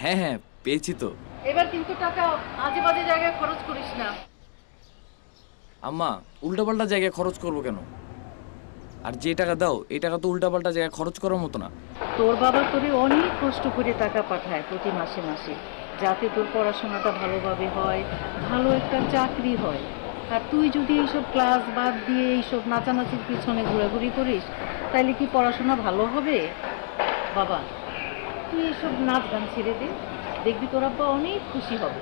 হ্যাঁ হ্যাঁ, পেয়েছি তো। এবার কিন্তু টাকা আজে বাজে জায়গায় খরচ করিস না। আম্মা, উল্টাপাল্টা জায়গায় খরচ করবো কেন? আর যে টাকা দাও এই টাকা তো উল্টাপাল্টা জায়গায় খরচ করার মতো না। তোর বাবা তোরে অনেক কষ্ট করে টাকা পাঠায় প্রতি মাসে মাসে, যাতে তোর পড়াশোনাটা ভালোভাবে হয়, ভালো একটা চাকরি হয়। আর তুই যদি এইসব ক্লাস বাদ দিয়ে এইসব নাচানাচির পিছনে ঘোরাঘুরি করিস, তাইলে কি পড়াশোনা ভালো হবে? বাবা, তুই এইসব নাচ গান ছেড়ে দে, দেখবি তোর আব্বা অনেক খুশি হবে।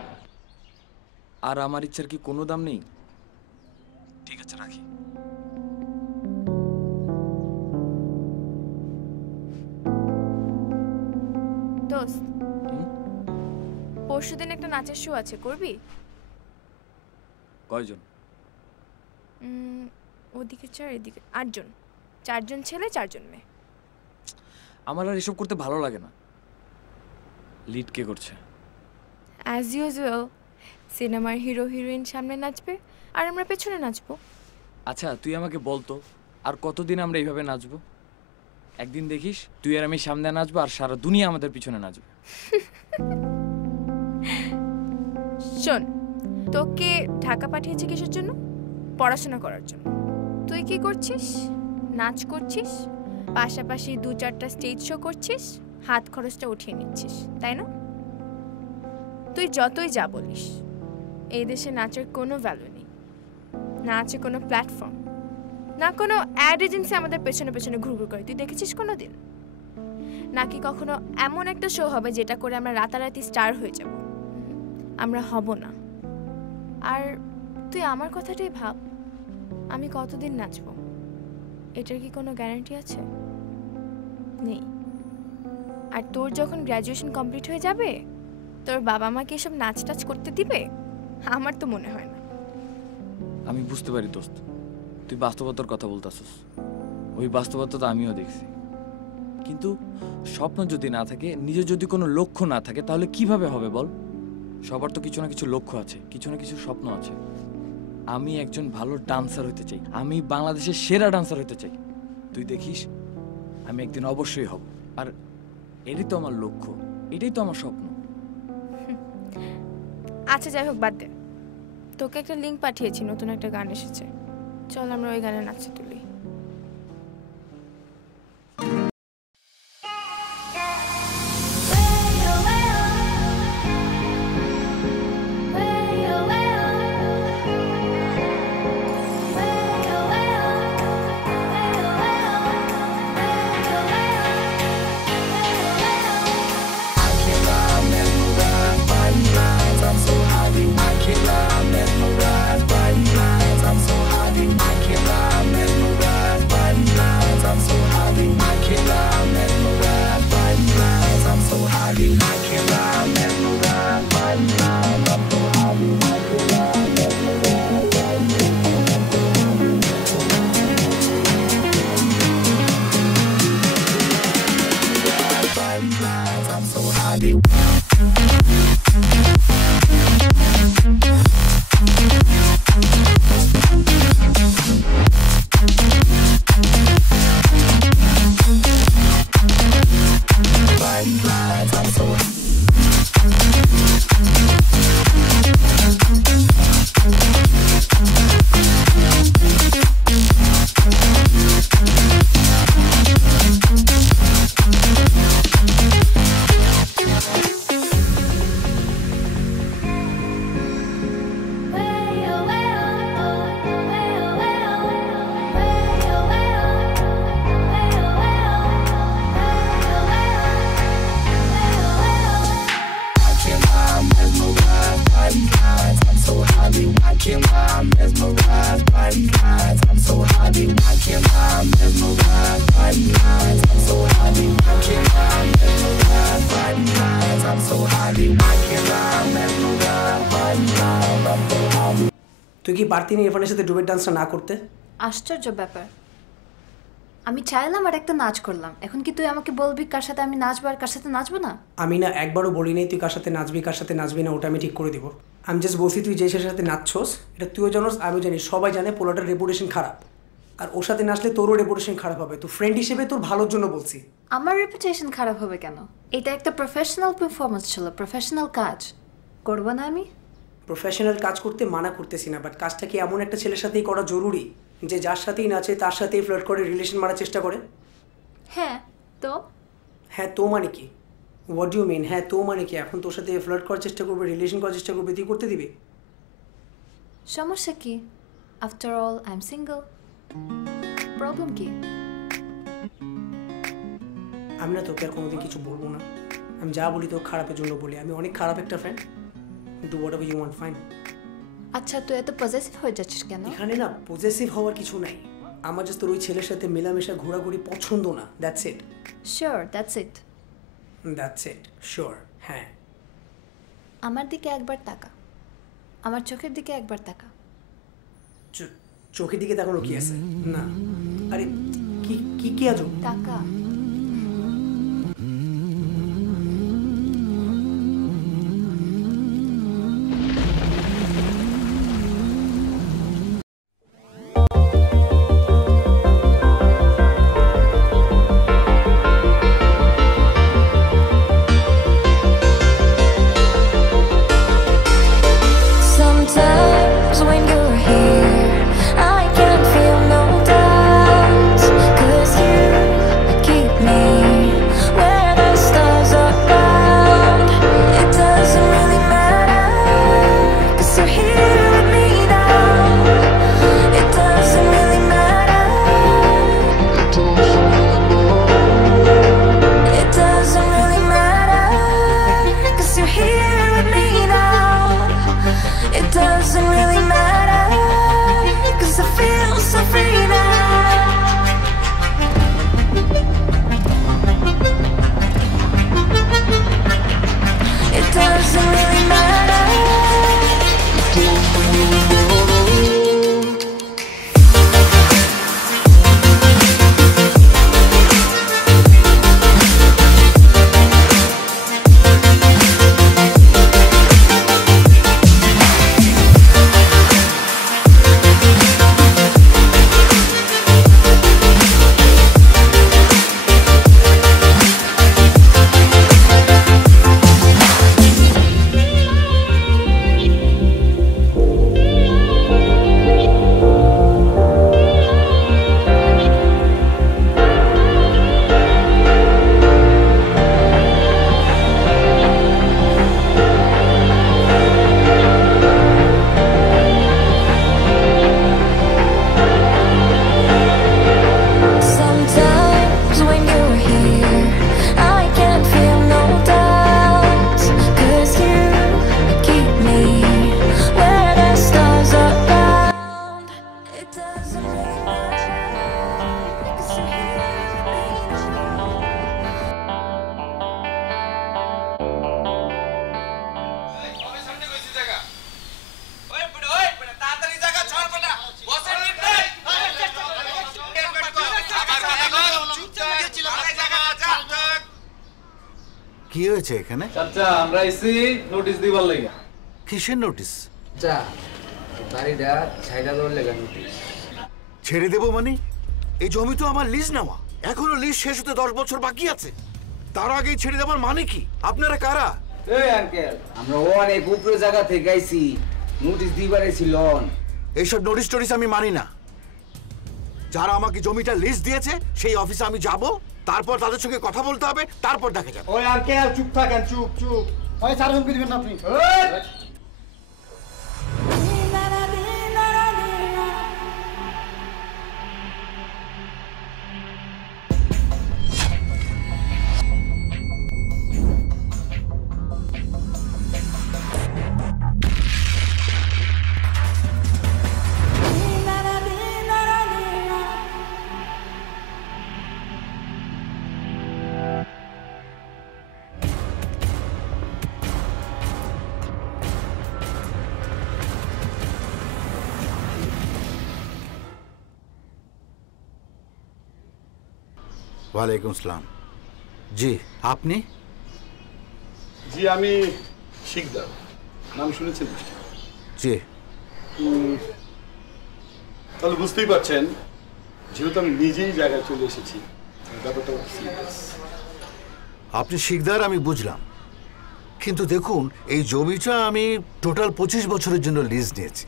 আর আমার ইচ্ছার কি কোনো দাম নেই? ঠিক আছে, রাখি। দোস্ত, হুম? পরশুদিন একটা নাচের শো আছে, করবি? কয়জন? ওদিকে 4 এদিকে 8 জন। 4 জন ছেলে 4 জন মেয়ে। আমার আর এসব করতে ভালো লাগে না। লিড কে করছে? অ্যাজ ইউজুয়াল, সিনেমার হিরো হিরোইন সামনে নাচবে আর আমরা পেছনে নাচবো। আচ্ছা, তুই আমাকে বলতো, আর কতদিন আমরা এইভাবে নাচবো? একদিন দেখিস তুই আর আমি সামনে নাচবো আর সারা দুনিয়া আমাদের পিছনে নাচবে। শোন, তোকে ঢাকা পাঠিয়েছে কিসের জন্য? পড়াশোনা করার জন্য। তুই কি করছিস? নাচ করছিস, পাশাপাশি 2-4টা স্টেজ শো করছিস, হাত খরচটা উঠিয়ে নিচ্ছিস, তাই না? তুই যতই যা বলিস, এই দেশে নাচের কোনো ভ্যালু নেই। না আছে কোনো প্ল্যাটফর্ম, না কোনো অ্যাড এজেন্সি আমাদের পেছনে পেছনে ঘুরঘুর করে। তুই দেখেছিস কোনো দিন? নাকি কখনো এমন একটা শো হবে যেটা করে আমরা রাতারাতি স্টার হয়ে যাব? আমরা হব না। আর তুই আমার কথাটাই ভাব, আমি কতদিন নাচবো? এটার কি কোনো গ্যারান্টি আছে? নেই। আর তোর যখন গ্র্যাজুয়েশন কমপ্লিট হয়ে যাবে, তোর বাবা মাকে এসব নাচ টাচ করতে দিবে? আমার তো মনে হয় না। আমি বুঝতে পারি দোস্ত, তুই বাস্তবতার কথা বলতাছিস। ওই বাস্তবতা তো আমিও দেখছি। কিন্তু স্বপ্ন যদি না থাকে, নিজের যদি কোনো লক্ষ্য না থাকে, তাহলে কিভাবে হবে বল? সবার তো কিছু না কিছু লক্ষ্য আছে, কিছু না কিছু স্বপ্ন আছে। আমি একজন ভালো ডান্সার হতে চাই, আমি বাংলাদেশের সেরা ডান্সার হতে চাই। তুই দেখিস আমি একদিন অবশ্যই হব। আর এটাই তো আমার লক্ষ্য, এটাই তো আমার স্বপ্ন। আচ্ছা যাই হোক, বাদ দে। তোকে একটা লিঙ্ক পাঠিয়েছি, নতুন একটা গান এসেছে, চল আমরা ওই গানে নাচতে তুলি। তুই কি পারতি না ইরফানের সাথে ডুবেট ডান্সটা না করতে? আশ্চর্য ব্যাপার, আমি চাইলাম আর একটা নাচ করলাম, এখন কি তুই আমাকে বলবি কার সাথে আমি নাচবো আর কার সাথে নাচবো না? আমি না একবারও বলি নাই তুই কার সাথে নাচবি কার সাথে নাচবি না, ওটা আমি ঠিক করে দিব। আমি জাস্ট বলছি তুই যে সাথে নাচছোস এটা তুইও জানোস, আমিও জানি, সবাই জানে পোলাটার রেপুটেশন খারাপ। আর ওর সাথে নাচলে তোরও রেপুটেশন খারাপ হবে, তো ফ্রেন্ড হিসেবে তোর ভালোর জন্য বলছি। আমার রেপুটেশন খারাপ হবে কেন? এটা একটা প্রফেশনাল পারফরমেন্স ছিল, প্রফেশনাল কাজ। করবো না আমি? প্রফেশনাল কাজ করতে মানা করতেছি না, বাট কাজটা কি এমন একটা ছেলের সাথেই করা জরুরি যে যার সাথেই নাচে তার সাথেই ফ্লার্ট করে রিলেশন মারার চেষ্টা করে? হ্যাঁ তো হ্যাঁ তো মানে কি? হোয়াট ডু ইউ মিন হ্যাঁ তো মানে কি? এখন তোর সাথে ফ্লার্ট করার চেষ্টা করবে, রিলেশন করার চেষ্টা করবে, তুই করতে দিবি? সমস্যা কি? After all I am single. Problem কি? আমি না তোকে আর কোনোদিন কিছু বলবো না। আমি যা বলি তোর খারাপের জন্য বলি। আমি অনেক খারাপ একটা friend, do whatever you want, fine. আচ্ছা তুই এত পজেসিভ হয়ে যাচ্ছিস কেন? এখানে না পজেসিভ হওয়ার কিছু নাই। আমার জাস্ট তোর ওই ছেলের সাথে মেলামেশা ঘোরাঘুরি পছন্দ না, that's it. Sure, that's it. That's it, sure. হ্যাঁ আমার দিকে একবার তাকা, আমার চোখের দিকে একবার তাকা। চোখের দিকে তাকানো কি আছে? না আরে কি কি কি আজব? তাকা। Sometimes when you're here, I can feel no doubts, 'cause you keep me where the stars are bound. It doesn't really matter, 'cause you're here with me now. It doesn't really matter. It doesn't really matter, 'cause you're here with me now. It doesn't really matter, 'cause I feel so free now. It doesn't really matter. Sometimes when you're here, I can feel no doubts, 'cause you keep me where the stars are bound. It doesn't really matter, 'cause you're here with me now. কি হয়েছে এখানে? আচ্ছা আমরা AC notice দিবার লাগা। কিসের notice? চা বাড়িটা ছাইডা দেওয়ার লেগা নোটিস। ছেড়ে দেবো মানে? এই জমি তো আমার লিজ নেওয়া, এখনো লিজ শেষ হতে 10 বছর বাকি আছে। তার আগেই ছেড়ে দেওয়ার মানে কি? আপনারা কারা? এই আঙ্কেল, আমরা অনেক উপরে জায়গা থেকে আইছি, নোটিস দিবারে ছিল। এইসব নোটিশ টোটিস আমি মানি না। যারা আমাকে জমিটা লিজ দিয়েছে সেই অফিসে আমি যাব, তারপর তাদের সঙ্গে কথা বলতে হবে, তারপর দেখা যাবে। ওই আঙ্কেল চুপ থাকেন, চুপ চুপ। ওই স্যার হুমকি দিবেন না আপনি। ওয়ালাইকুম আসসালাম। জি আপনি? জি আমি শিকদার, নাম শুনেছেন? জি। তাহলে বুঝতেই পারছেন যেহেতু আমি নিজেই জায়গায় চলে এসেছি, ব্যাপারটা সিরিয়াস। আপনি শিকদার আমি বুঝলাম, কিন্তু দেখুন এই জমিটা আমি টোটাল 25 বছরের জন্য লিজ নিয়েছি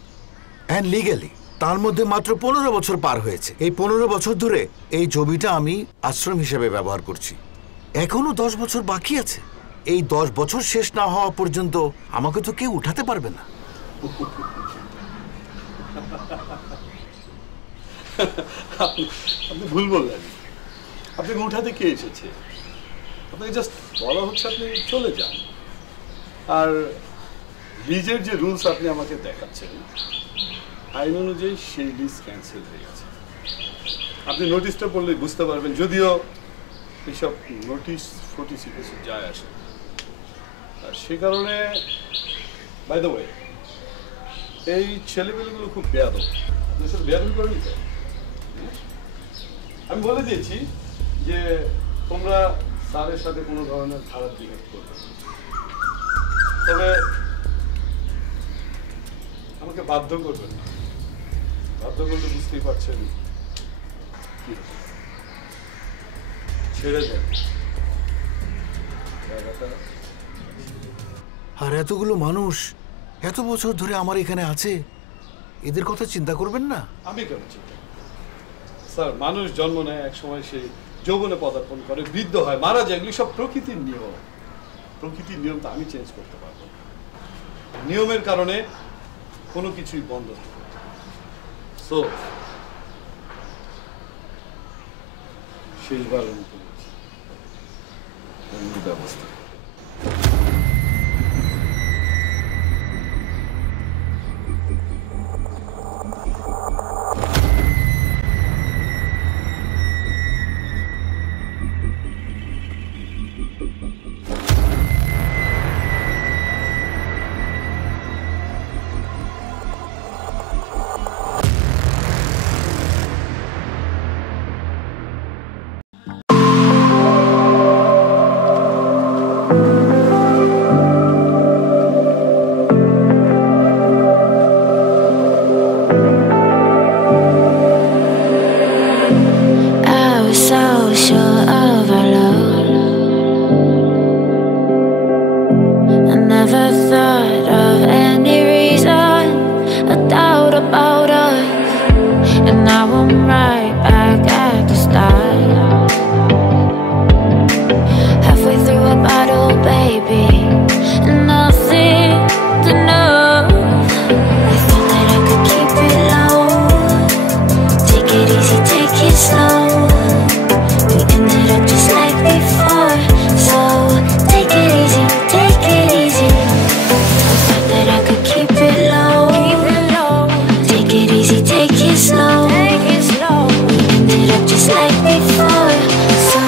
অ্যান্ড লিগ্যালি। তার মধ্যে মাত্র 15 বছর পার হয়েছে। এই 15 বছর ধরে এই জমিটা আমি আশ্রম হিসেবে ব্যবহার করছি। এখনো 10 বছর বাকি আছে। এই 10 বছর শেষ না হওয়া পর্যন্ত আমাকে তো কেউ উঠাতে পারবে না। আপনি ভুল বললেন। আপনাকে উঠাতে কে এসেছে? আপনাকে জাস্ট বলা হচ্ছে আপনি চলে যান। আর লিজের যে রুলস আপনি আমাকে দেখাচ্ছেন, আইন অনুযায়ী সেই লিজ ক্যান্সেল হয়ে গেছে। আপনি নোটিশটা পড়লে বুঝতে পারবেন, যদিও এইসব নোটিশ ফটিসে কিছু যায় আসে। আর সে কারণে বাই দ্য ওয়ে, এই ছেলেমেয়েগুলো খুব বেয়াদব। আপনার সাথে বেয়াদবি করেনি তো? আমি বলে দিয়েছি যে তোমরা স্যারের সাথে কোনো ধরনের খারাপ বিহেভ করবে না। তবে আমাকে বাধ্য করবেন না। বাধ্য করলে বুঝতেই পারছেন কি হবে। ছেড়ে দেন জায়গাটা। আর এতগুলো মানুষ এত বছর ধরে আমার এখানে আছে, এদের কথা চিন্তা করবেন না? আমি কেন চিন্তা? স্যার, মানুষ জন্ম নেয়, এক সময় সে যৌবনে পদার্পণ করে, বৃদ্ধ হয়, মারা যায়। এগুলি সব প্রকৃতির নিয়ম। প্রকৃতির নিয়ম তো আমি চেঞ্জ করতে পারবো না। নিয়মের কারণে কোনো কিছুই বন্ধ থাকে। সো শেষবারের মতো বলছি, অন্য ব্যবস্থা। I was so sure of our love. I never thought of any reason, a doubt about us. And now I'm right back at the start. Halfway through a bottle, baby, and nothing to know. I thought that I could keep it low. Take it easy, take it slow. We ended up just like before, so take it easy, take it easy. I thought that I could keep it low. Take it easy, take it slow. We ended up just like before, so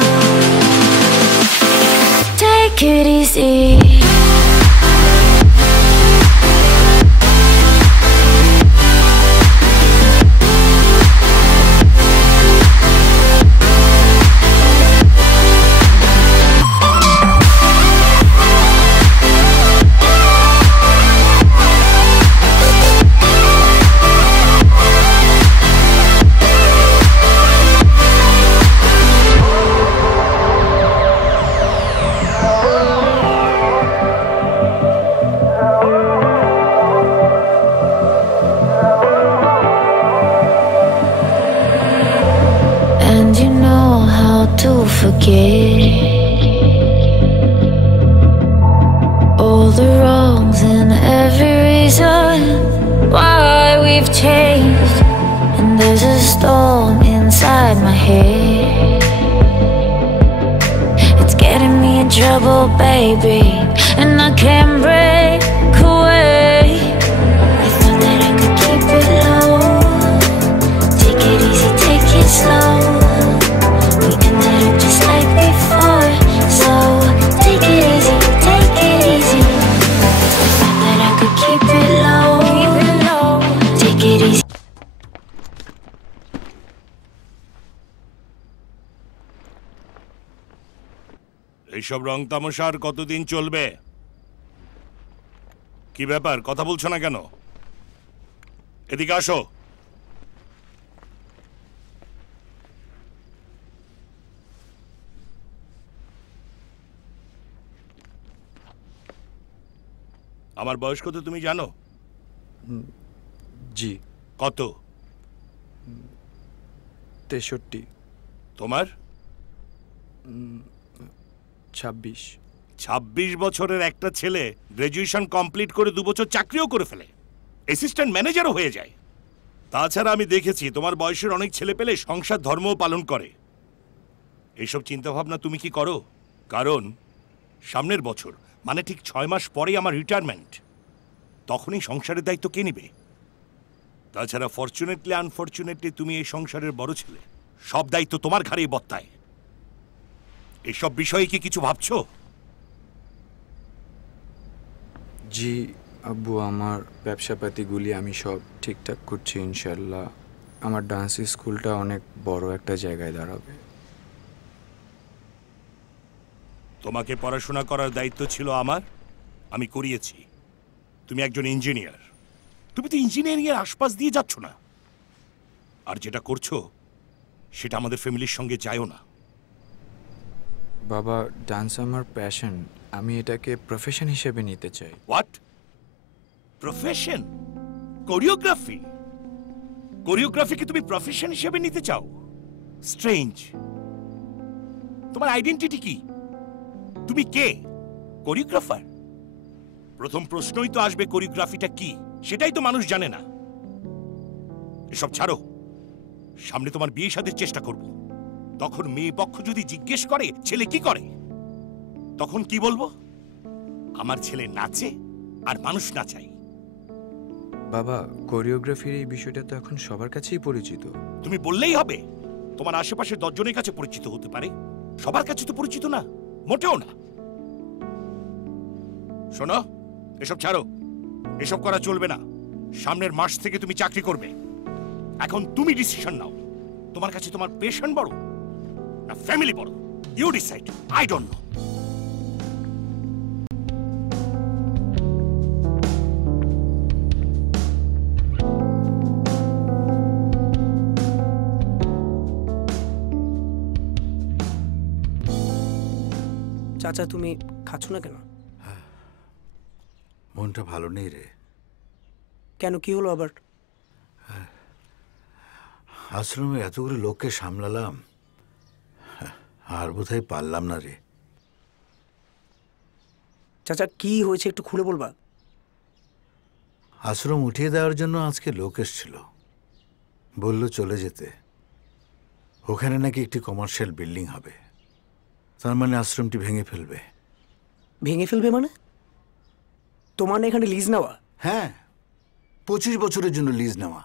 take it easy. And you know how to forget all the wrongs and every reason why we've changed. And there's a storm inside my head, it's getting me in trouble, baby, and I can't break away. I thought that I could keep it low. Take it easy, take it slow. We ended up just like before, so take it easy, take it easy. I thought that I could keep it low. Take it easy. এইসব রং তামাশা আর কতদিন চলবে? কি ব্যাপার, কথা বলছো না কেন? এদিকে আসো। আমার বয়স কত তুমি জানো? জি। কত? 63। তোমার? 26। 26 বছরের একটা ছেলে গ্রাজুয়েশন কমপ্লিট করে 2 বছর চাকরিও করে ফেলে, অ্যাসিস্ট্যান্ট ম্যানেজারও হয়ে যায়। তাছাড়া আমি দেখেছি তোমার বয়সের অনেক ছেলে পেলে সংসার ধর্মও পালন করে। এইসব চিন্তাভাবনা তুমি কি করো? কারণ সামনের বছর মানে ঠিক 6 মাস পরেই আমার রিটায়ারমেন্ট, তখনই সংসারের দায়িত্ব কে নেবে? তাছাড়া ফরচুনেটলি আনফরচুনেটলি তুমি এই সংসারের বড় ছেলে, সব দায়িত্ব তোমার ঘাড়েই বর্তায়। এসব বিষয়ে কি কিছু ভাবছো? জি আব্বু, আমার ব্যবসাপাতিগুলি আমি সব ঠিকঠাক করছি ইনশাল্লাহ। আমার ডান্স স্কুলটা অনেক বড় একটা জায়গায় দাঁড়াবে। তোমাকে পড়াশোনা করার দায়িত্ব ছিল আমার, আমি করিয়েছি। তুমি একজন ইঞ্জিনিয়ার, তুমি তো ইঞ্জিনিয়ারিং এর আশপাশ দিয়ে যাচ্ছ না। আর যেটা করছো সেটা আমাদের ফ্যামিলির সঙ্গে যায়ও না। বাবা, ডান্স আমার প্যাশন, আমি এটাকে প্রফেশন হিসেবে নিতে চাই। হোয়াট? প্রফেশন? কোরিওগ্রাফি? কোরিওগ্রাফিকে তুমি প্রফেশন হিসেবে নিতে চাও? স্ট্রেঞ্জ। তোমার আইডেন্টিটি কি? তুমি কে? কোরিওগ্রাফার? প্রথম প্রশ্নই তো আসবে কোরিওগ্রাফিটা কি, সেটাই তো মানুষ জানে না। এসব ছাড়ো, সামনে তোমার বিয়ে শাদীর চেষ্টা করব। তখন মেয়ে পক্ষ যদি জিজ্ঞেস করে ছেলে কি করে, তখন কি বলবো? আমার ছেলে নাচে আর মানুষ নাচাই। বাবা, কোরিওগ্রাফির এই বিষয়টা তো এখন সবার কাছেই পরিচিত। তুমি বললেই হবে? তোমার আশেপাশে 10 জনের কাছে পরিচিত হতে পারে, সবার কাছে তো পরিচিত না, মোটেও না। শোনো, এসব ছাড়ো, এসব করা চলবে না। সামনের মাস থেকে তুমি চাকরি করবে। এখন তুমি ডিসিশন নাও, তোমার কাছে তোমার পেশন বড় না ফ্যামিলি বড়? You decide, I don't know. চাচা, তুমি খাচ্ছ না কেন? মনটা ভালো নেই রে। কেন, কি হলো আবার? আশ্রমে এতগুলো লোককে সামলালাম, আর বোধহয় পারলাম না রে। চাচা, কি হয়েছে একটু খুলে বলবা? আশ্রম উঠিয়ে দেওয়ার জন্য আজকে লোক এসেছিল, বলল চলে যেতে। ওখানে নাকি একটি কমার্শিয়াল বিল্ডিং হবে, তার মানে আশ্রমটি ভেঙে ফেলবে। ভেঙে ফেলবে মানে? তোমার না এখানে লিজ নেওয়া? হ্যাঁ, 25 বছরের জন্য লিজ নেওয়া,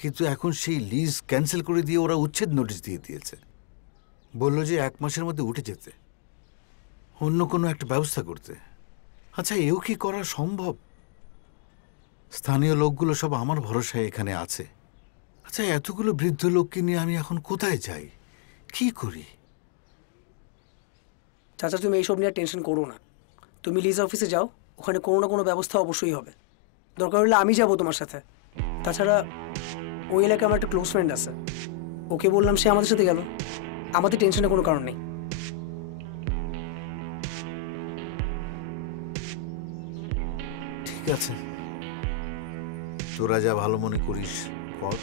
কিন্তু এখন সেই লিজ ক্যান্সেল করে দিয়ে ওরা উচ্ছেদ নোটিশ দিয়ে দিয়েছে। বলল যে 1 মাসের মধ্যে উঠে যেতে, অন্য কোনো একটা ব্যবস্থা করতে। আচ্ছা, এও কি করা সম্ভব? স্থানীয় লোকগুলো সব আমার ভরসায় এখানে আছে। আচ্ছা, এতগুলো বৃদ্ধ লোককে নিয়ে আমি এখন কোথায় যাই, কি করি? চাচা, তুমি এইসব নিয়ে টেনশন করো না। তুমি লিজ অফিসে যাও, ওখানে কোনো না কোনো ব্যবস্থা অবশ্যই হবে। দরকার হলে আমি যাব তোমার সাথে। তাছাড়া ওই এলাকায় আমার একটা ক্লোজ ফ্রেন্ড আছে, ওকে বললাম, সে আমাদের সাথে গেল। আমাদের টেনশনের কোনো কারণ নেই। ঠিক আছে, তোরা যা ভালো মনে করিস কর।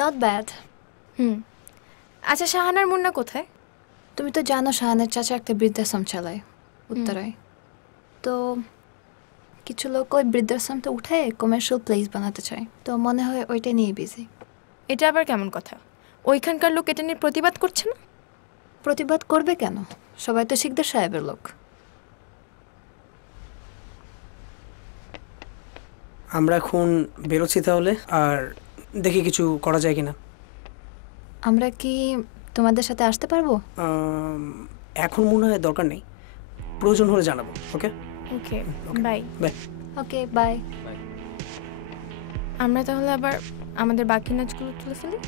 Not bad. আচ্ছা, শাহানার মুন্না কোথায়? তুমি তো জানো শাহানের চাচা একটা বৃদ্ধাশ্রম চালায় উত্তরায়। তো কিছু লোক ওই বৃদ্ধাশ্রমটা উঠে কমার্শিয়াল প্লেস বানাতে চায়, তো মনে হয় ওইটা নিয়ে বিজি। এটা আবার কেমন কথা? ওইখানকার লোক এটা নিয়ে প্রতিবাদ করছে না? প্রতিবাদ করবে কেন? সবাই তো শিকদার সাহেবের লোক। আমরা এখন বেরোচ্ছি তাহলে, আর দেখি কিছু করা যায় কিনা। আমরা কি তোমাদের সাথে আসতে পারবো? এখন মনে হয় দরকার নেই, প্রয়োজন হলে জানাবো। ওকে ওকে, বাই বাই। Okay bye. আমরা তাহলে আবার আমাদের বাকি নাচগুলো তুলে ফেলি।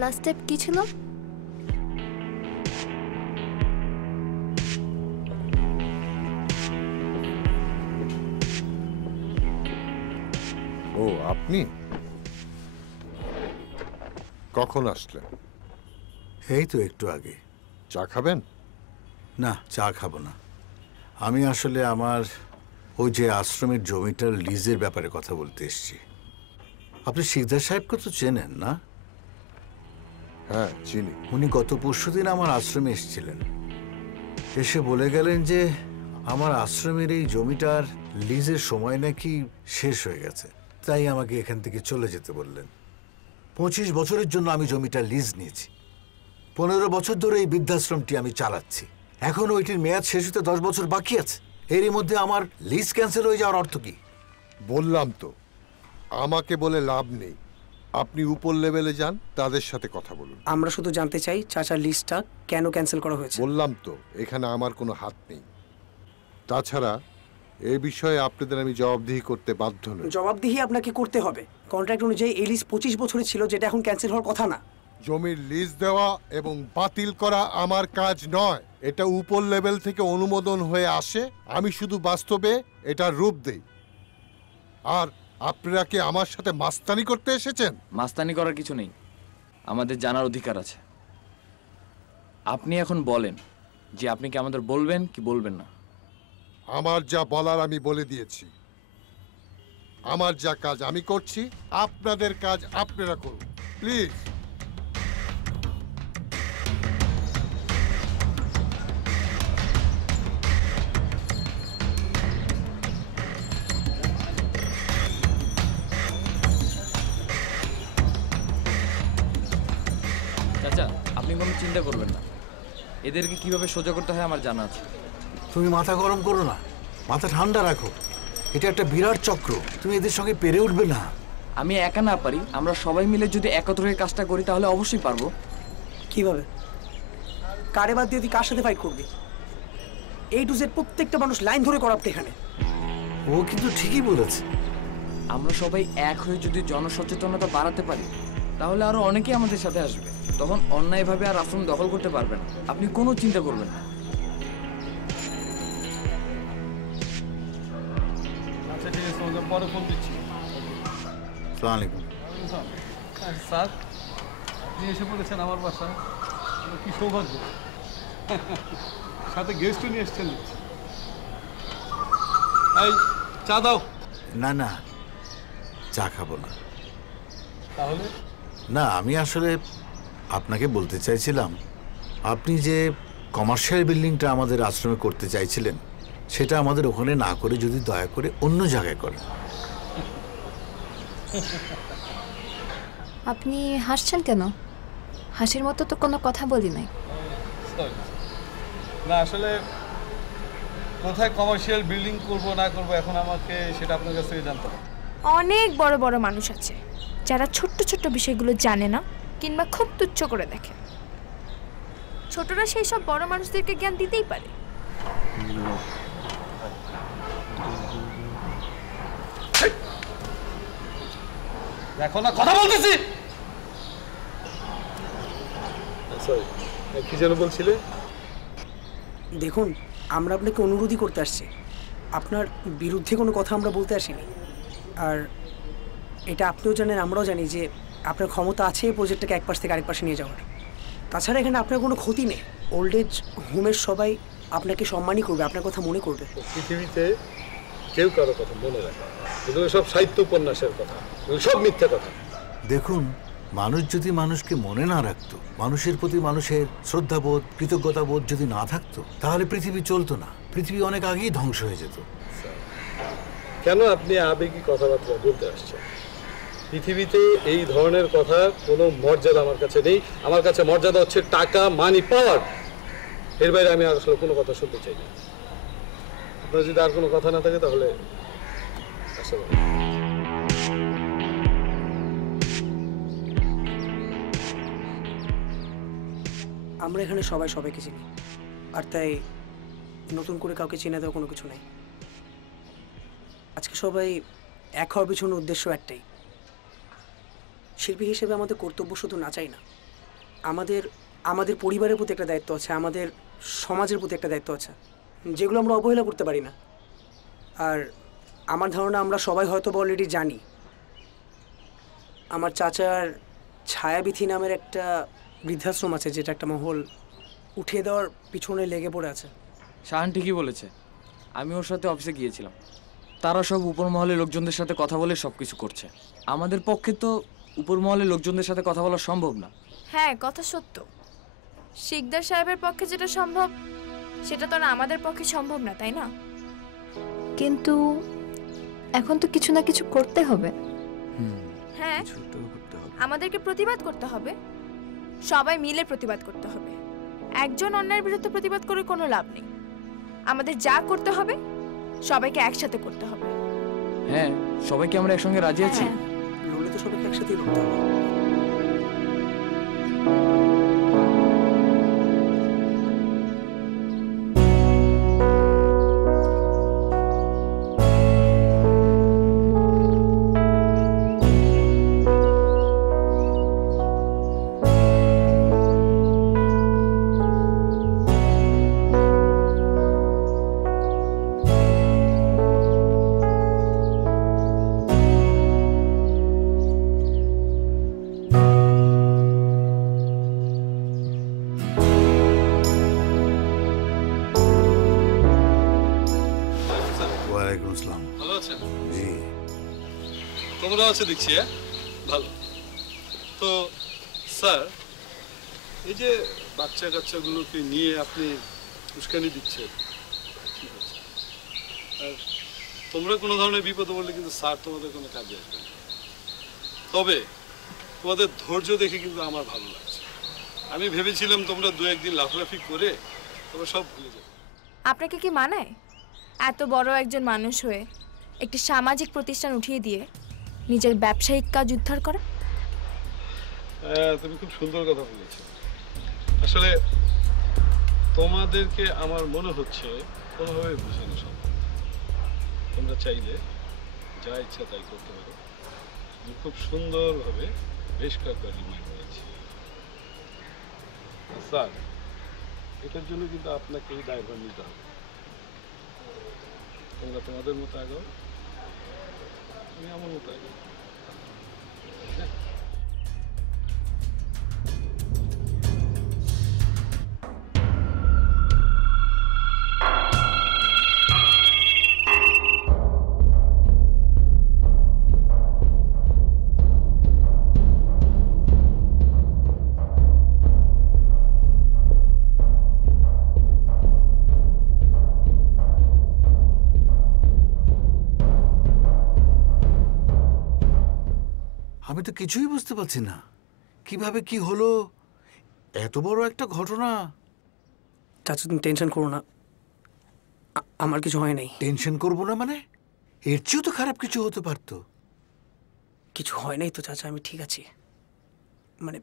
লাস্ট স্টেপ কি ছিল? ও আপনি কখন আসলেন? এই তো একটু আগে। চা খাবেন? না, চা খাবো না। আমি আসলে আমার ওই যে আশ্রমের জমিটার লিজের ব্যাপারে কথা বলতে এসেছি। আপনি শিকদার সাহেবকে তো চেনেন না? হ্যাঁ চিনি। উনি গত পরশুদিন আমার আশ্রমে এসেছিলেন। এসে বলে গেলেন যে আমার আশ্রমের এই জমিটার লিজের সময় নাকি শেষ হয়ে গেছে, তাই আমাকে এখান থেকে চলে যেতে বললেন। 25 বছরের জন্য আমি জমিটার লিজ নিয়েছি। 15 বছর ধরে এই বৃদ্ধাশ্রমটি আমি চালাচ্ছি। এখন ওইটির মেয়াদ শেষ হতে 10 বছর বাকি আছে। এরই মধ্যে আমার লিজ ক্যান্সেল হয়ে যাওয়ার অর্থ কি? বললাম তো, আমাকে বলে লাভ নেই। আপনি উপর লেভেলে যান, তাদের সাথে কথা বলুন। আমরা শুধু জানতে চাই চাচার লিস্টটা কেন ক্যান্সেল করা হয়েছে। বললাম তো, এখানে আমার কোনো হাত নেই। তাছাড়া এই বিষয়ে আপনাদের আমি জবাবদিহি করতে বাধ্য নই। জবাবদিহি আপনাকে করতে হবে। কন্ট্রাক্ট অনুযায়ী এই লিজ 25 বছরের ছিল, যেটা এখন ক্যান্সেল হওয়ার কথা না। জমির লিজ দেওয়া এবং বাতিল করা আমার কাজ নয়। এটা উপর লেভেল থেকে অনুমোদন হয়ে আসে, আমি শুধু বাস্তবে এটার রূপ দেই। আর আপনারা কি আমার সাথে মাস্তানি করতে এসেছেন? মাস্তানি করার কিছু নেই, আমাদের জানার অধিকার আছে। আপনি এখন বলেন যে আপনি কি আমাদের বলবেন কি বলবেন না। আমার যা বলার আমি বলে দিয়েছি। আমার যা কাজ আমি করছি, আপনাদের কাজ আপনারা করুন প্লিজ। চাচা, আপনি কোনো চিন্তা করবেন না, এদেরকে কিভাবে সোজা করতে হয় আমার জানা আছে। তুমি মাথা গরম করো না, মাথা ঠান্ডা রাখো। এটা একটা বিরাট চক্র, তুমি এদের সঙ্গে পেরে উঠবে না। আমি একা না পারি, আমরা সবাই মিলে যদি একত্র হয়ে কাজটা করি তাহলে অবশ্যই পারবো। কিভাবে? কারে বাদ দিয়ে তুই কার সাথে ফাইট করবি? A to Z প্রত্যেকটা মানুষ লাইন ধরে করাপ্ট এখানে। ও কিন্তু ঠিকই বলেছে। আমরা সবাই এক হয়ে যদি জনসচেতনতা বাড়াতে পারি তাহলে আরো অনেকেই আমাদের সাথে আসবে। তখন অন্যায়ভাবে আর আশ্রম দখল করতে পারবেন। আপনি কোনো চিন্তা করবেন না। আচ্ছা ঠিক আছে, ওদের পরে ফোন দিচ্ছি। আসসালামু আলাইকুম। স্যার, আপনি এসে পড়েছেন আমার বাসায়, কি সৌভাগ্য। সাথে গেস্টও নিয়ে এসছেন। এই চা দাও। না না, চা খাবো না। তাহলে? না, আমি আসলে আপনাকে বলতে চাইছিলাম, আপনি যে কমার্শিয়াল বিল্ডিংটা আমাদের আশ্রমে করতে চাইছিলেন সেটা আমাদের ওখানে না করে যদি দয়া করে অন্য জায়গায় করেন। আপনি হাসছেন কেন? হাসির মতো তো কোনো কথা বলি নাই। না আসলে কোথায় কমার্শিয়াল বিল্ডিং করব না করব এখন আমাকে সেটা আপনার কাছ থেকে জানতে হবে। অনেক বড় বড় মানুষ আছে যারা ছোট্ট ছোট্ট বিষয়গুলো জানে না কিংবা খুব তুচ্ছ করে দেখে। ছোটরা সেই সব বড় মানুষদেরকে জ্ঞান দিতেই পারে। দেখো না, কথা বলতেছি। সরি, কি যেন বলছিলে? দেখুন, আমরা আপনাকে অনুরোধই করতে আসছি, আপনার বিরুদ্ধে কোনো কথা আমরা বলতে আসিনি। আর এটা আপনিও জানেন, আমরাও জানি যে আপনার ক্ষমতা আছে এই প্রজেক্টটাকে এক পাশ থেকে আরেক পাশে নিয়ে যাওয়ার। তাছাড়া এখানে আপনার কোনো ক্ষতি নেই। ওল্ড এজ হোমের সবাই আপনাকে সম্মানই করবে, আপনার কথা মনে করবে। পৃথিবীতে কেউ কারো কথা মনে রাখে, এগুলো সব সাহিত্য উপন্যাসের কথা, এগুলো সব মিথ্যা কথা। দেখুন, মানুষ যদি মানুষকে মনে না রাখতো, মানুষের প্রতি মানুষের শ্রদ্ধাবোধ কৃতজ্ঞতাবোধ যদি না থাকতো, তাহলে পৃথিবী চলতো না, পৃথিবী অনেক আগেই ধ্বংস হয়ে যেত। কেন আপনি আবেগী কথাবার্তা বলতে আসছেন? পৃথিবীতে এই ধরনের কথা কোনো মর্যাদা আমার কাছে নেই। আমার কাছে মর্যাদা হচ্ছে টাকা, মানি, পাওয়ার। এর বাইরে আমি আসলে কোনো কথা শুনতে চাই না। আপনার যদি আর কোনো কথা না থাকে তাহলে আসলে আমরা এখানে সবাই সবাইকে চিনি, আর তাই নতুন করে কাউকে চিনে দেওয়া কোনো কিছু নেই। আজকে সবাই এক হওয়ার পিছনে উদ্দেশ্য একটাই, শিল্পী হিসেবে আমাদের কর্তব্য শুধু নাচাই না, আমাদের আমাদের পরিবারের প্রতি একটা দায়িত্ব আছে, আমাদের সমাজের প্রতি একটা দায়িত্ব আছে, যেগুলো আমরা অবহেলা করতে পারি না। আর আমার ধারণা আমরা সবাই হয়তো অলরেডি জানি, আমার চাচার ছায়াবিথি নামের একটা বৃদ্ধাশ্রম আছে, যেটা একটা মহল উঠিয়ে দেওয়ার পিছনে লেগে পড়ে আছে। শাহান ঠিকই বলেছে, আমি ওর সাথে অফিসে গিয়েছিলাম। তারা সব উপর মহলের লোকজনদের সাথে কথা বলে সব কিছু করছে। আমাদের পক্ষে তো উপর মহলের লোকজনদের সাথে কথা বলা সম্ভব না। হ্যাঁ, কথা সত্য। শিকদার সাহেবের পক্ষে যেটা সম্ভব সেটা তো আর আমাদের পক্ষে সম্ভব না, তাই না? কিন্তু এখন তো কিছু না কিছু করতে হবে। হ্যাঁ, আমাদেরকে প্রতিবাদ করতে হবে, সবাই মিলে প্রতিবাদ করতে হবে। একজন অন্যায়ের বিরুদ্ধে প্রতিবাদ করে কোনো লাভ নেই। আমাদের যা করতে হবে সবাইকে একসাথে করতে হবে। হ্যাঁ, সবাইকে আমরা একসঙ্গে রাজি আছি। লড়লে তো সবাইকে একসাথেই লড়তে হবে। ভালো আছেন? জি। তোমরা আছে দেখছি। ভালো তো স্যার, এই যে বাচ্চা কাচ্চাগুলোকে নিয়ে আপনি উস্কানি দিচ্ছেন, ঠিক আছে, আর তোমরা কোনো ধরনের বিপদে পড়লে কিন্তু স্যার তোমাদের কোনো কাজে আসবে না। তবে তোমাদের ধৈর্য দেখে কিন্তু আমার ভালো লাগছে। আমি ভেবেছিলাম তোমরা 2-1 দিন লাফালাফি করে তোমরা সব ভুলে যাবে। আপনাকে কি মানায় এত বড় একজন মানুষ হয়ে একটি সামাজিক প্রতিষ্ঠান উঠিয়ে দিয়ে নিজের ব্যবসায়িক কাজ উদ্ধার করা? হ্যাঁ, তুমি খুব সুন্দর কথা বলেছো। আসলে তোমাদেরকে আমার মনে হচ্ছে কোনোভাবে বোঝানো সম্ভব। তোমরা চাইলে যা ইচ্ছা তাই করতে পারো। আমি খুব সুন্দরভাবে বেশ কয়েকবার রিমাইন্ড করেছি। স্যার, এটার জন্য কিন্তু আপনাকেই দায়ভার নিতে হবে। তোমরা তোমাদের মতো আগাও, আমি আমার মতো আগাও। আমি তো কিছুই বুঝতে পারছি না কিভাবে কি হলো, এত বড় একটা ঘটনা। চাচা, তুমি টেনশন করো না, আমার কিছু হয় নাই। টেনশন করবো না মানে? এর চেয়েও তো খারাপ কিছু হতে পারতো। কিছু হয় নাই তো চাচা, আমি ঠিক আছি। মানে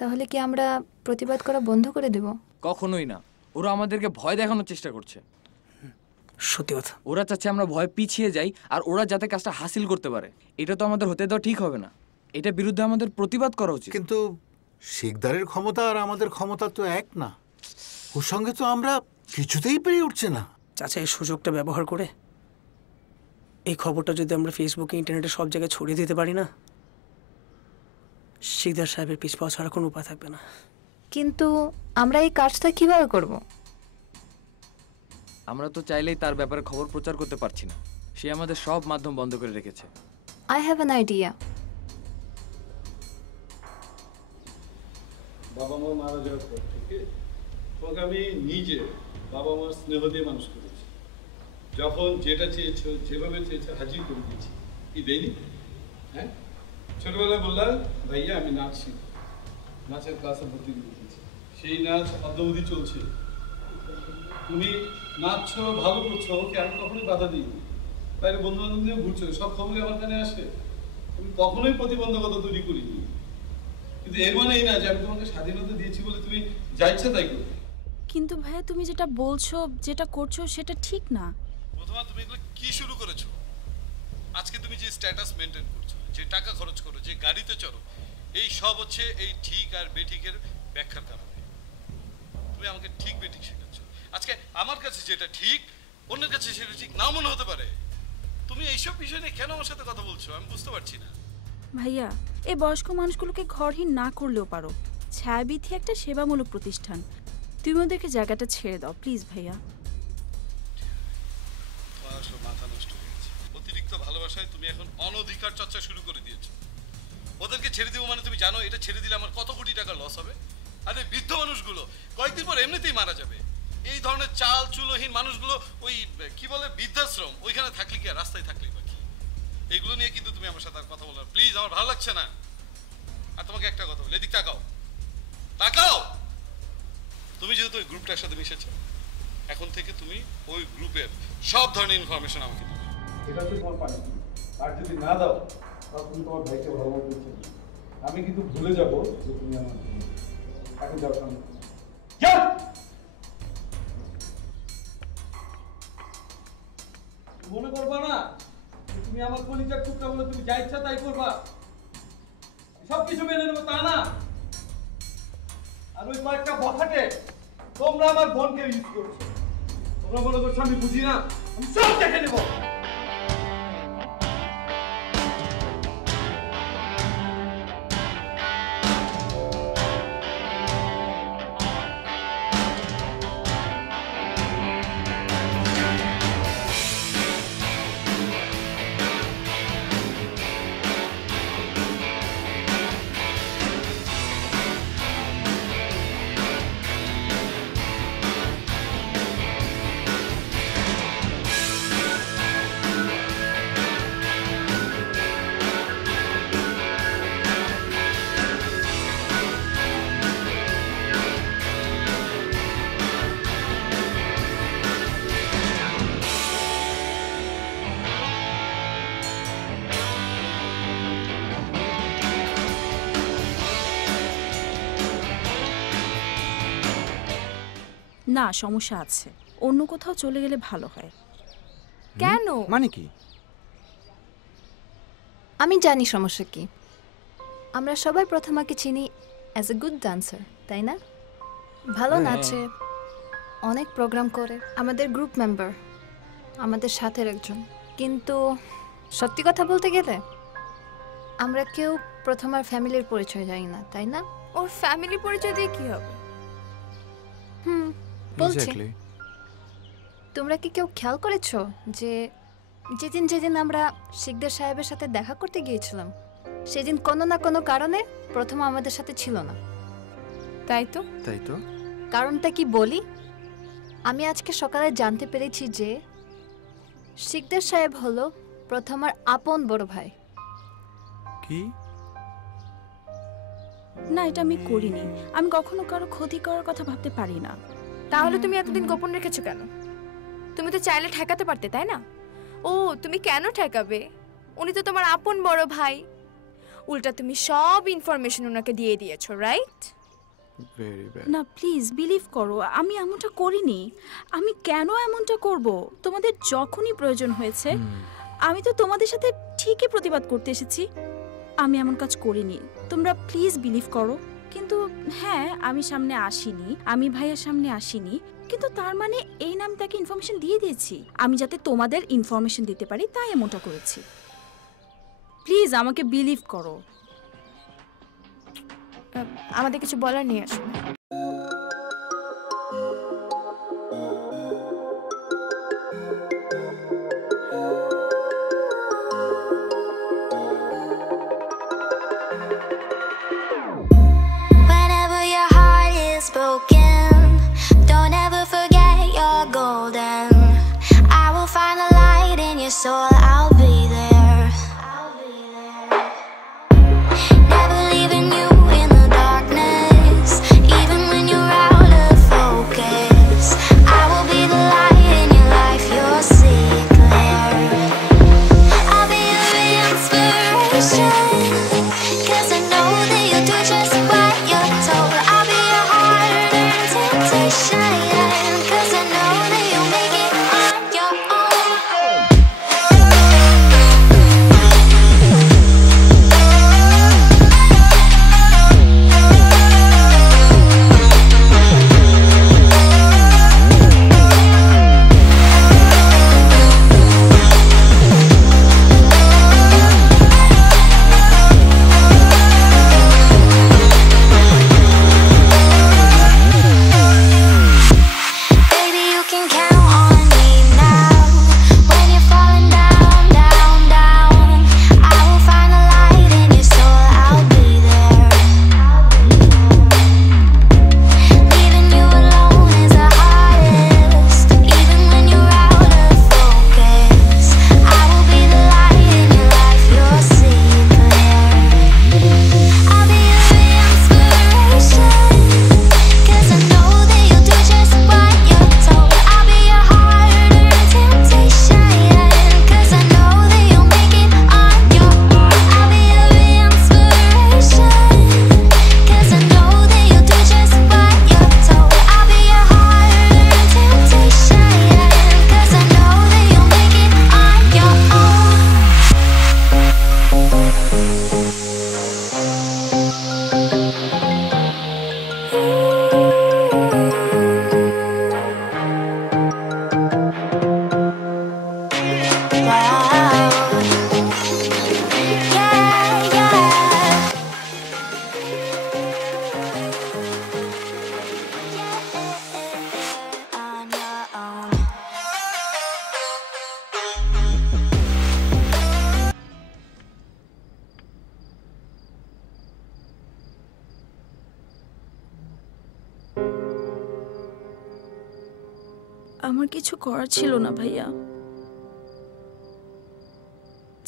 তাহলে কি আমরা প্রতিবাদ করা বন্ধ করে দেব? কখনোই না, ওরা আমাদেরকে ভয় দেখানোর চেষ্টা করছে। সত্যি কথা, ওরা চাচ্ছে আমরা ভয় পিছিয়ে যাই আর ওরা যাতে কাজটা হাসিল করতে পারে। এটা তো আমাদের হতে দেওয়া ঠিক হবে না। এটার বিরুদ্ধে আমাদের প্রতিবাদ করা উচিত। কিন্তু শিকদারের ক্ষমতা আর আমাদের ক্ষমতা তো এক না। ওর সঙ্গে তো আমরা কিছুতেই পেরে উঠছে না। চাচা, এই সুযোগটা ব্যবহার করে এই খবরটা যদি আমরা ফেসবুকে, ইন্টারনেটে সব জায়গায় ছড়িয়ে দিতে পারি না, শিকদার সাহেবের পিছ পাওয়া ছাড়া কোনো উপায় থাকবে না। কিন্তু আমরা এই কাজটা কিভাবে করব? আমরা তো চাইলেই তার ব্যাপারে খবর প্রচার করতে পারছি না। সে আমাদের সব মাধ্যম বন্ধ করে রেখেছে। I have an idea. বাবা মা মারা যাওয়ার পর থেকে তোমাকে আমি নিজে বাবা মার স্নেহ দিয়ে মানুষ করেছি। যখন যেটা চেয়েছো, যেভাবে চেয়েছো হাজির করে দিয়েছি। কি দেয়নি? হ্যাঁ, ছোটবেলায় বললাম ভাইয়া আমি নাচ শিখব, নাচের ক্লাসে ভর্তি করে দিয়েছি। সেই নাচ অদ্যাবধি চলছে। তুমি নাচছো, ভালো করছো, ওকে আমি কখনোই বাধা দিইনি। বাইরে বন্ধু বান্ধব নিয়ে ঘুরছো, সব খবরই আমার কানে আসে। আমি কখনোই প্রতিবন্ধকতা তৈরি করিনি। কিন্তু এর মানে এই না যে আমি তোমাকে স্বাধীনতা দিয়েছি বলে তুমি যা ইচ্ছা তাই করবে। কিন্তু ভাইয়া, তুমি যেটা বলছো, যেটা করছো সেটা ঠিক না। প্রথমে তুমি এগুলো কি শুরু করেছো? আজকে তুমি যে স্ট্যাটাস মেনটেন করছো, যে টাকা খরচ করো, যে গাড়িতে চড়ো, এই সব হচ্ছে এই ঠিক আর বেঠিকের ব্যাখ্যার কারণে। তুমি আমাকে ঠিক বেঠিক শেখাচ্ছ। আজকে আমার কাছে যেটা ঠিক, অন্যের কাছে সেটা ঠিক নাও মনে হতে পারে। তুমি এইসব বিষয় নিয়ে কেন আমার সাথে কথা বলছো আমি বুঝতে পারছি না। ভাইয়া, এই বয়স্ক মানুষগুলোকে ঘরহীন না করলেও পারো। ছায়াবিথি একটা সেবামূলক প্রতিষ্ঠান, তুমি ওদেরকে জায়গাটা ছেড়ে দাও প্লিজ ভাইয়া। তোমার সব মাথা নষ্ট হয়ে গেছে। অতিরিক্ত ভালোবাসায় তুমি এখন অনধিকার চর্চা শুরু করে দিয়েছো। ওদেরকে ছেড়ে দেবো মানে তুমি জানো এটা ছেড়ে দিলে আমার কত কোটি টাকা লস হবে? আরে বৃদ্ধ মানুষগুলো কয়েকদিন পর এমনিতেই মারা যাবে। এই ধরনের চাল চুলোহীন মানুষগুলো ওই কি বলে বৃদ্ধাশ্রম, ওইখানে থাকলে কি আর রাস্তায় থাকলে বা কি? এগুলো নিয়ে কিন্তু তুমি আমার সাথে আর কথা বলো না প্লিজ, আমার ভালো লাগছে না। আর তোমাকে একটা কথা বলি, এদিক তাকাও, তাকাও। তুমি যেহেতু ওই গ্রুপটার সাথে মিশেছো, এখন থেকে তুমি ওই গ্রুপের সব ধরনের ইনফরমেশন আমাকে দেবে। এটা হচ্ছে তোমার পানি। আর যদি না দাও তাহলে তুমি তোমার ভাইকে ভালোভাবে দিচ্ছ। আমি কিন্তু ভুলে যাব যে তুমি আমার এখন যাও সামনে। মনে করবা না তুমি আমার কলিজার টুকরা বলে তুমি যা ইচ্ছা তাই করবা, সবকিছু মেনে নেবো তা না। আর ওই কয়েকটা বখাটে তোমরা আমার বোনকে ইউজ করছো। তোমরা মনে করছো আমি বুঝি না, আমি সব দেখে নেবো। না, সমস্যা আছে, অন্য কোথাও চলে গেলে ভালো হয়। কেন? মানে কি? আমি জানি সমস্যা কি। আমরা সবাই প্রথমাকে চিনি অ্যাজ এ গুড ডান্সার, তাই না? ভালো নাচে, অনেক প্রোগ্রাম করে, আমাদের গ্রুপ মেম্বার, আমাদের সাথের একজন। কিন্তু সত্যি কথা বলতে গেলে আমরা কেউ প্রথমার ফ্যামিলির পরিচয় জানি না, তাই না? ওর ফ্যামিলির পরিচয় দিয়ে কি হবে? বলছি, তোমরা কি কেউ খেয়াল করেছো যে যেদিন আমরা শিকদার সাহেবের সাথে দেখা করতে গিয়েছিলাম সেদিন কোনো না কোনো কারণে প্রথম আমাদের সাথে ছিল না? তাই তো। কারণটা কি বলি? আমি আজকে সকালে জানতে পেরেছি যে শিকদার সাহেব হলো প্রথমার আপন বড় ভাই। কি? না, এটা আমি করিনি। আমি কখনো কারো ক্ষতি করার কথা ভাবতে পারি না। তাহলে তুমি এতদিন গোপন রেখেছো কেন? তুমি তো চাইলে ঠেকাতে পারতে, তাই না? ও, তুমি কেন ঠেকাবে? উনি তো তোমার আপন বড় ভাই। উল্টা তুমি সব ইনফরমেশন ওনাকে দিয়ে দিয়েছো, রাইট? না প্লিজ বিলিভ করো, আমি এমনটা করিনি। আমি কেন এমনটা করব? তোমাদের যখনই প্রয়োজন হয়েছে আমি তো তোমাদের সাথে ঠিকই প্রতিবাদ করতে এসেছি। আমি এমন কাজ করিনি, তোমরা প্লিজ বিলিভ করো। কিন্তু হ্যাঁ, আমি সামনে আসিনি, আমি ভাইয়ের সামনে আসিনি, কিন্তু তার মানে এই নাম তাকে ইনফরমেশন দিয়ে দিয়েছি আমি যাতে তোমাদের ইনফরমেশন দিতে পারি, তাই এমনটা করেছি। প্লিজ আমাকে বিলিভ করো। আমাদের কিছু বলার নেই আসলে। Whenever your heart is broken, don't ever forget you're golden. I will find a light in your soul, I'll be there. Never leaving you in the darkness, even when you're out of focus. I will be the light in your life, you'll see it clear. I'll be your inspiration, 'cause I know that you'll do just what you're told. I'll be your heart-earned temptation, 'cause I know that you'll make it on your own. আমার কিছু করার ছিল না ভাইয়া।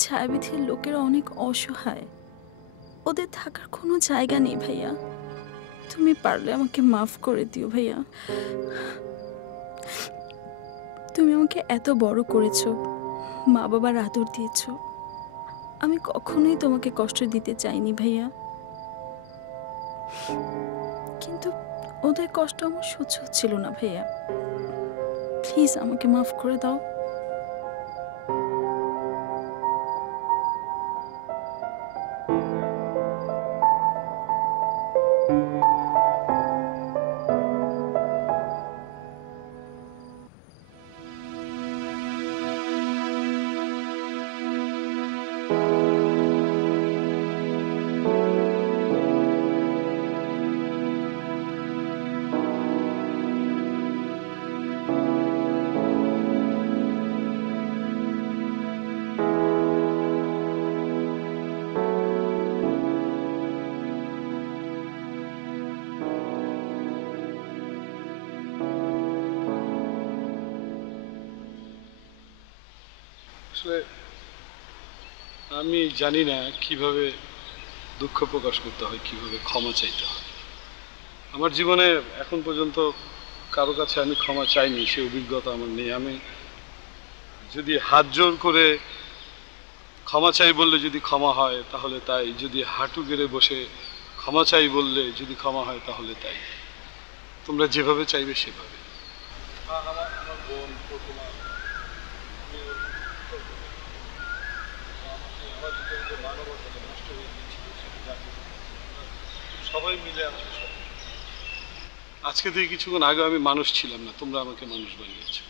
ছায়াবিথির লোকেরা অনেক অসহায়, ওদের থাকার কোনো জায়গা নেই ভাইয়া। তুমি পারলে আমাকে মাফ করে দিও ভাইয়া। তুমি আমাকে এত বড় করেছো, মা বাবার আদর দিয়েছো, আমি কখনোই তোমাকে কষ্ট দিতে চাইনি ভাইয়া, কিন্তু ওদের কষ্ট আমার সহ্য হচ্ছিল না ভাইয়া। প্লিজ আমাকে মাফ করে দাও। আসলে আমি জানি না কিভাবে দুঃখ প্রকাশ করতে হয়, কিভাবে ক্ষমা চাইতে হয়। আমার জীবনে এখন পর্যন্ত কারো কাছে আমি ক্ষমা চাইনি, সে অভিজ্ঞতা আমার নেই। আমি যদি হাত জোর করে ক্ষমা চাই বললে যদি ক্ষমা হয় তাহলে তাই, যদি হাঁটু গেড়ে বসে ক্ষমা চাই বললে যদি ক্ষমা হয় তাহলে তাই। তোমরা যেভাবে চাইবে সেভাবে। আমার বোন প্রতিমা, সবাই মিলে আজকে থেকে কিছুক্ষণ আগে আমি মানুষ ছিলাম না, তোমরা আমাকে মানুষ বানিয়েছো।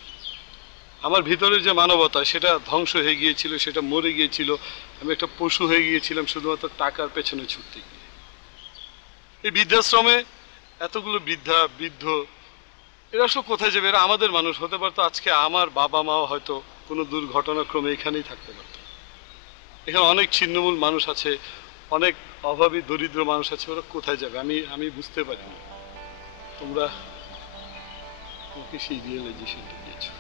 আমার ভিতরে যে মানবতা সেটা ধ্বংস হয়ে গিয়েছিল, সেটা মরে গিয়েছিল। আমি একটা পশু হয়ে গিয়েছিলাম শুধুমাত্র টাকার পেছনে ছুটতে গিয়ে। এই বৃদ্ধাশ্রমে এতগুলো বৃদ্ধ এরা আসলে কোথায় যাবে? এরা আমাদের মানুষ হতে পারতো। আজকে আমার বাবা মাও হয়তো কোনো দুর্ঘটনাক্রমে এখানেই থাকতে পারত। এখানে অনেক ছিন্নমূল মানুষ আছে, অনেক অভাবী দরিদ্র মানুষ আছে, ওরা কোথায় যাবে? আমি বুঝতে পারিনি। তোমরা আমাকে সেই রিয়েলাইজেশনটা দিয়েছো,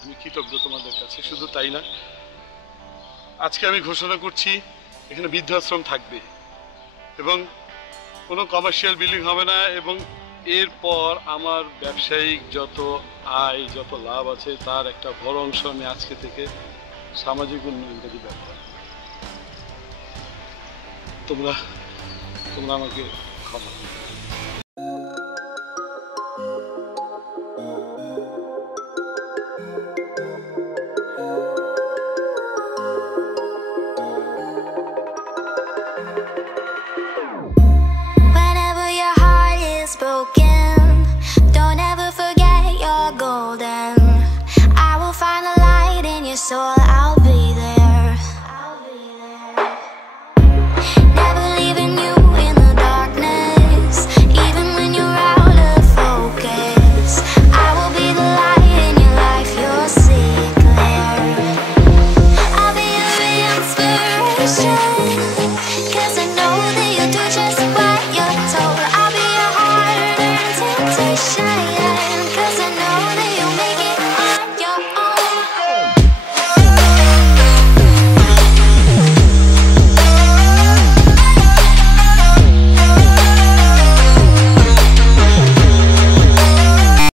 আমি কৃতজ্ঞ তোমাদের কাছে। শুধু তাই না, আজকে আমি ঘোষণা করছি এখানে বৃদ্ধাশ্রম থাকবে এবং কোনো কমার্শিয়াল বিল্ডিং হবে না, এবং এরপর আমার ব্যবসায়িক যত আয় যত লাভ আছে তার একটা বড় অংশ আমি আজকে থেকে সামাজিক উন্নয়নকারী ব্যবহার। তোমরা আমাকে ক্ষমা করবে।